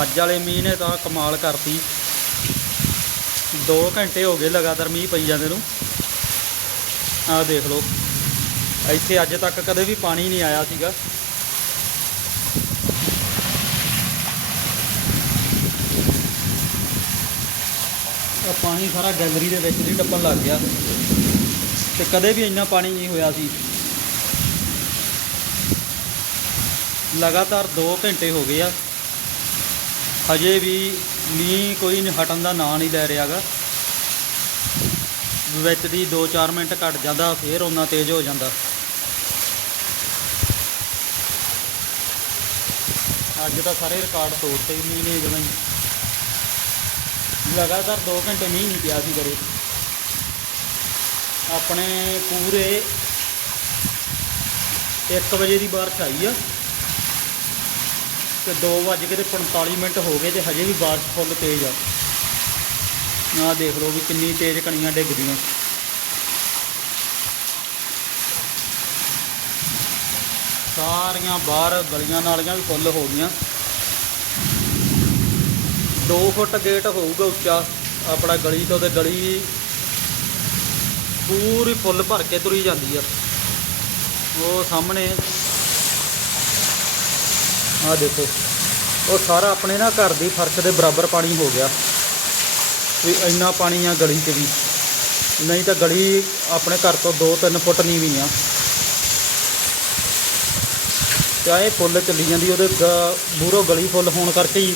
ਅੱਜ ਵਾਲੇ ਮੀਂਹ ਨੇ ਤਾਂ ਕਮਾਲ ਕਰਤੀ। 2 ਘੰਟੇ ਹੋ ਗਏ ਲਗਾਤਾਰ ਮੀਂਹ ਪਈ ਜਾਂਦੇ ਨੂੰ। ਆਹ ਦੇਖ ਲਓ। ਇੱਥੇ ਅੱਜ ਤੱਕ ਕਦੇ ਵੀ ਪਾਣੀ ਨਹੀਂ ਆਇਆ ਸੀਗਾ। ਆਹ ਪਾਣੀ ਸਾਰਾ ਗੈਲਰੀ ਦੇ ਵਿੱਚ ਹੀ ਟੱਪਣ ਲੱਗ ਗਿਆ। ਤੇ ਕਦੇ ਵੀ ਇੰਨਾ ਪਾਣੀ ਨਹੀਂ ਹੋਇਆ ਸੀ। ਲਗਾਤਾਰ 2 ਘੰਟੇ ਹੋ ਗਏ ਆ। ਹਜੇ ਵੀ ਮੀਂਹ ਕੋਈ ਨਹੀਂ ਹਟਣ ਦਾ ਨਾਂ ਨਹੀਂ ਲੈ ਰਿਹਾਗਾ। ਵਿੱਚ ਦੀ 2-4 ਮਿੰਟ ਘਟ ਜਾਂਦਾ, ਫੇਰ ਉਹਨਾਂ ਤੇਜ਼ ਹੋ ਜਾਂਦਾ। ਅੱਜ ਤਾਂ ਸਾਰੇ ਰਿਕਾਰਡ ਤੋੜਤੇ ਮੀਂਹ ਨੇ ਜਿਵੇਂ ਲਗਾਤਾਰ 2 ਘੰਟੇ ਮੀਂਹ ਨਹੀਂ ਪਿਆ ਸੀ ਕਰੇ ਆਪਣੇ ਪੂਰੇ 1 ਵਜੇ ਦੀ ਬਾਰਿਸ਼ ਆਈ ਆ। ਤੇ 2 ਵੱਜ ਕੇ ਤੇ 45 ਮਿੰਟ ਹੋ ਗਏ ਤੇ ਹਜੇ ਵੀ ਬਾਰਿਸ਼ ਫੁੱਲ ਤੇਜ਼ ਆ। ਆਹ ਦੇਖ ਲਓ ਵੀ ਕਿੰਨੀ ਤੇਜ਼ ਕਣੀਆਂ ਡਿੱਗਦੀਆਂ। ਸਾਰੀਆਂ ਬਾਹਰ ਗਲੀਆਂ ਨਾਲੀਆਂ ਵੀ ਫੁੱਲ ਹੋ ਗਈਆਂ। 2 ਫੁੱਟ ਗੇਟ ਹੋਊਗਾ ਉੱਚਾ, ਆਪਣਾ ਗਲੀ ਤੋਂ ਤੇ ਗਲੀ ਪੂਰੀ ਫੁੱਲ ਭਰ ਕੇ ਤੁਰੀ ਜਾਂਦੀ ਆ। ਉਹ ਸਾਹਮਣੇ ਆਹ ਦੇਖੋ, ਉਹ ਸਾਰਾ ਆਪਣੇ ਨਾ ਘਰ ਦੀ ਫਰਸ਼ ਦੇ ਬਰਾਬਰ ਪਾਣੀ ਹੋ ਗਿਆ। ਵੀ ਇੰਨਾ ਪਾਣੀ ਆ ਗਲੀ 'ਚ ਵੀ। ਨਹੀਂ ਤਾਂ ਗਲੀ ਆਪਣੇ ਘਰ ਤੋਂ 2-3 ਫੁੱਟ ਨੀਵੀਂ ਆ। ਚਾਹੇ ਫੁੱਲ ਚੱਲੀ ਜਾਂਦੀ, ਉਹਦੇ ਮੂਹਰੋਂ ਗਲੀ ਫੁੱਲ ਹੋਣ ਕਰਕੇ ਹੀ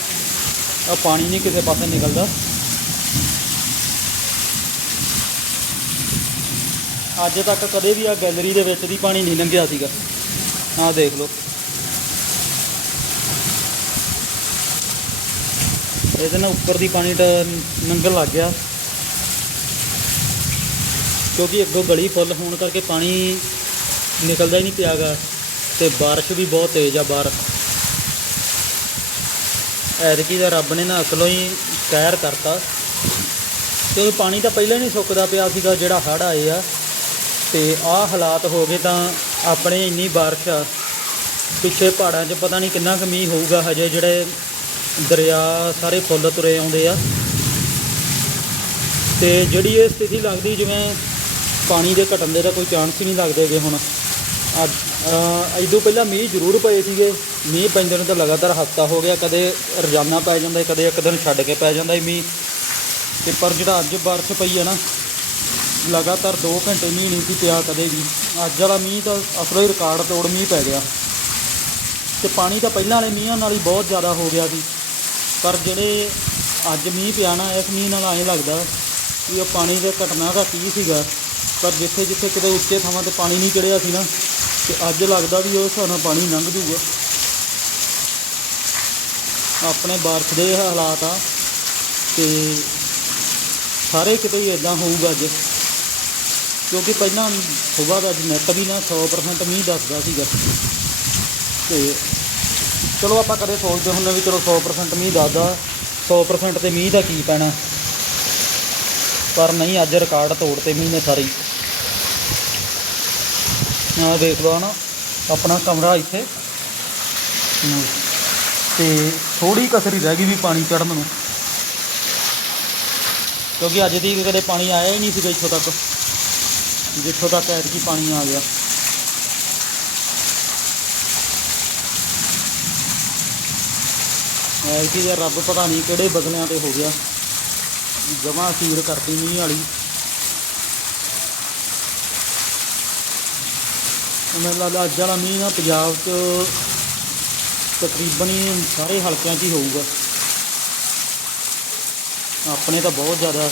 ਆ ਪਾਣੀ ਨਹੀਂ ਕਿਸੇ ਪਾਸੇ ਨਿਕਲਦਾ। ਅੱਜ ਤੱਕ ਕਦੇ ਵੀ ਆ ਗੈਲਰੀ ਦੇ ਵਿੱਚ ਦੀ ਪਾਣੀ ਨਹੀਂ ਲੰਘਿਆ ਸੀਗਾ। ਆਹ ਦੇਖ ਲਓ। ਇਹਦੇ ਨਾਲ ਉੱਪਰ ਦੀ ਪਾਣੀ ਤਾਂ ਲੰਘਣ ਲੱਗ ਗਿਆ। ਕਿਉਂਕਿ ਅੱਗੋਂ ਗਲੀ ਫੁੱਲ ਹੋਣ ਕਰਕੇ ਪਾਣੀ ਨਿਕਲਦਾ ਹੀ ਨਹੀਂ ਪਿਆਗਾ ਤੇ ਬਾਰਿਸ਼ ਵੀ ਬਹੁਤ ਤੇਜ਼ ਆ ਬਾਹਰ। ਐਤਕੀ ਦਾ ਰੱਬ ਨੇ ਨਾ ਅਸਲੋਂ ਹੀ ਕਹਿਰ ਕਰਤਾ। ਕਿਉਂਕਿ ਪਾਣੀ ਤਾਂ ਪਹਿਲਾਂ ਹੀ ਨਹੀਂ ਸੁੱਕਦਾ ਪਿਆ ਸੀਗਾ, ਜਿਹੜਾ ਹੜ੍ਹ ਆਏ ਆ। ਤੇ ਆਹ ਹਾਲਾਤ ਹੋ ਗਏ ਤਾਂ ਆਪਣੇ ਇੰਨੀ ਬਾਰਿਸ਼ ਆ। ਪਿੱਛੇ ਪਹਾੜਾਂ 'ਚ ਪਤਾ ਨਹੀਂ ਕਿੰਨਾ ਕੁ ਮੀਂਹ ਹੋਊਗਾ ਹਜੇ, ਜਿਹੜੇ ਦਰਿਆ ਸਾਰੇ ਫੁੱਲ ਤੁਰੇ ਆਉਂਦੇ ਆ। ਤੇ ਜਿਹੜੀ ਇਹ ਸਥਿਤੀ ਲੱਗਦੀ, ਜਿਵੇਂ ਪਾਣੀ ਦੇ ਘਟਣ ਦੇ ਤਾਂ ਕੋਈ ਚਾਂਸ ਹੀ ਨਹੀਂ ਲੱਗਦੇ ਲੱਗਦੇਗੇ ਹੁਣ। ਅੱਜ ਇਦੋਂ ਪਹਿਲਾਂ ਮੀਂਹ ਜ਼ਰੂਰ ਪਏ ਸੀਗੇ। ਮੀਂਹ ਪੈਂਦੇ ਨੂੰ ਤਾਂ ਲਗਾਤਾਰ ਹਫਤਾ ਹੋ ਗਿਆ, ਕਦੇ ਰੋਜ਼ਾਨਾ ਪੈ ਜਾਂਦਾ, ਕਦੇ ਇੱਕ ਦਿਨ ਛੱਡ ਕੇ ਪੈ ਜਾਂਦਾ ਸੀ ਮੀਂਹ। ਤੇ ਪਰ ਜਿਹੜਾ ਅੱਜ ਬਾਰਿਸ਼ ਪਈ ਹੈ ਨਾ, ਲਗਾਤਾਰ 2 ਘੰਟੇ ਮੀਂਹ ਨਹੀਂ ਸੀ ਪਿਆ ਕਦੇ ਵੀ। ਅੱਜ ਵਾਲਾ ਮੀਂਹ ਤਾਂ ਅਸਲੋਂ ਹੀ ਰਿਕਾਰਡ ਤੋੜ ਮੀਂਹ ਪੈ ਗਿਆ। ਤੇ ਪਾਣੀ ਤਾਂ ਪਹਿਲਾਂ ਵਾਲੇ ਮੀਂਹਾਂ ਨਾਲ ਹੀ ਬਹੁਤ ਜ਼ਿਆਦਾ ਹੋ ਗਿਆ ਸੀ। ਪਰ ਜਿਹੜੇ ਅੱਜ ਮੀਂਹ ਪਿਆ ਨਾ, ਇਸ ਮੀਂਹ ਨਾਲ ਐਂ ਲੱਗਦਾ ਵੀ ਉਹ ਪਾਣੀ ਦੇ ਘਟਨਾ ਦਾ ਕੀ ਸੀਗਾ। ਪਰ ਜਿੱਥੇ ਜਿੱਥੇ ਕਿਤੇ ਉੱਚੇ ਥਾਵਾਂ ਤੇ ਪਾਣੀ ਨਹੀਂ ਚੜਿਆ ਸੀ ਨਾ, ਤੇ ਅੱਜ ਲੱਗਦਾ ਵੀ ਉਹ ਸਾਨੂੰ ਪਾਣੀ ਲੰਘ ਜੂਗਾ ਆਪਣੇ ਬਾਰਿਸ਼ ਦੇ ਹਾਲਾਤ ਆ, ਤੇ ਸਾਰੇ ਕਿਤੇ ਹੀ ਇਦਾਂ ਹੋਊਗਾ ਅੱਜ। ਕਿਉਂਕਿ ਪਹਿਲਾਂ ਸੁਬਾਹ ਦਾ ਅੱਜ ਨੈਟ ਵੀ ਨਾ 100% ਮੀਂਹ ਦੱਸਦਾ ਸੀਗਾ। ਤੇ ਚਲੋ ਆਪਾਂ ਕਦੇ ਸੋਚਦੇ ਹੁੰਦੇ ਵੀ ਚਲੋ 100% ਮੀਂਹ ਦੱਸਦਾ 100% ਤੇ ਮੀਂਹ ਦਾ ਕੀ ਪੈਣਾ? ਪਰ ਨਹੀਂ ਅੱਜ ਰਿਕਾਰਡ ਤੋੜ ਤੇ ਮੀਂਹ ਨੇ ਸਾਰੀ। ਹੀ ਆਹ ਦੇਖ ਲਓ ਨਾ ਆਪਣਾ ਕਮਰਾ ਇੱਥੇ। ਹਮ, ਤੇ ਥੋੜੀ ਕਸਰੀ ਰਹਿ ਗਈ ਵੀ ਪਾਣੀ ਚੜਨ ਨੂੰ। ਕਿਉਂਕਿ ਅੱਜ ਦੀ ਕਦੇ ਪਾਣੀ ਆਇਆ ਹੀ ਨਹੀਂ ਸੀਗਾ ਇੱਥੋਂ ਤੱਕ। ਜਿੱਥੋਂ ਤੱਕ ਐਤਕੀ ਪਾਣੀ ਆ ਗਿਆ। ਐਤਕੀ ਦਾ ਰੱਬ ਪਤਾ ਨਹੀਂ ਕਿਹੜੇ ਬਦਲਿਆਂ ਤੇ ਹੋ ਗਿਆ। ਜਮਾ ਸੀਰ ਕਰਤੀ ਮੀਂਹ ਵਾਲੀ। ਮੈਨੂੰ ਲੱਗਦਾ ਅੱਜ ਵਾਲਾ ਮੀਂਹ ਨਾ ਪੰਜਾਬ 'ਚ ਤਕਰੀਬਨ ਹੀ ਸਾਰੇ ਹਲਕਿਆਂ 'ਚ ਹੀ ਹੋਊਗਾ। ਆਪਣੇ ਤਾਂ ਬਹੁਤ ਜ਼ਿਆਦਾ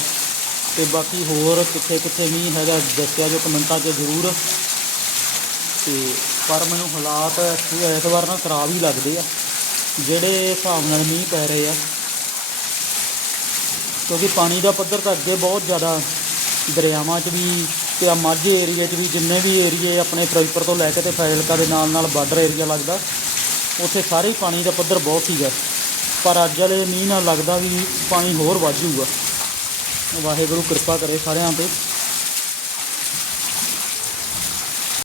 ਤੇ ਬਾਕੀ ਹੋਰ ਕਿੱਥੇ ਕਿੱਥੇ ਮੀਂਹ ਹੈਗਾ ਦੱਸਿਆ ਜੋ ਕਮੈਂਟਾਂ 'ਚ ਜ਼ਰੂਰ। ਤੇ ਪਰ ਮੈਨੂੰ ਹਾਲਾਤ ਇਸ ਇਸ ਵਾਰ ਨਾ ਖਰਾਬ ਹੀ ਲੱਗਦੇ ਆ। ਜਿਹੜੇ ਹਿਸਾਬ ਨਾਲ ਮੀਂਹ ਪੈ ਰਹੇ ਆ, ਕਿਉਂਕਿ ਪਾਣੀ ਦਾ ਪੱਧਰ ਤਾਂ ਅੱਗੇ ਬਹੁਤ ਜ਼ਿਆਦਾ ਦਰਿਆਵਾਂ 'ਚ ਵੀ ਤੇ ਆ ਮਾਝੇ ਏਰੀਆ 'ਚ ਵੀ, ਜਿੰਨੇ ਵੀ ਏਰੀਏ ਆਪਣੇ ਫਿਰੋਜ਼ਪੁਰ ਤੋਂ ਲੈ ਕੇ ਤੇ ਫਾਜ਼ਿਲਕਾ ਦੇ ਨਾਲ ਨਾਲ ਬਾਰਡਰ ਏਰੀਆ ਲੱਗਦਾ, ਉੱਥੇ ਸਾਰੇ ਪਾਣੀ ਦਾ ਪੱਧਰ ਬਹੁਤ ਸੀਗਾ। ਪਰ ਅੱਜ ਵਾਲੇ ਮੀਂਹ ਨਾਲ ਲੱਗਦਾ ਵੀ ਪਾਣੀ ਹੋਰ ਵੱਧ ਜਾਊਗਾ। ਵਾਹਿਗੁਰੂ ਕਿਰਪਾ ਕਰੇ ਸਾਰਿਆਂ ਤੇ।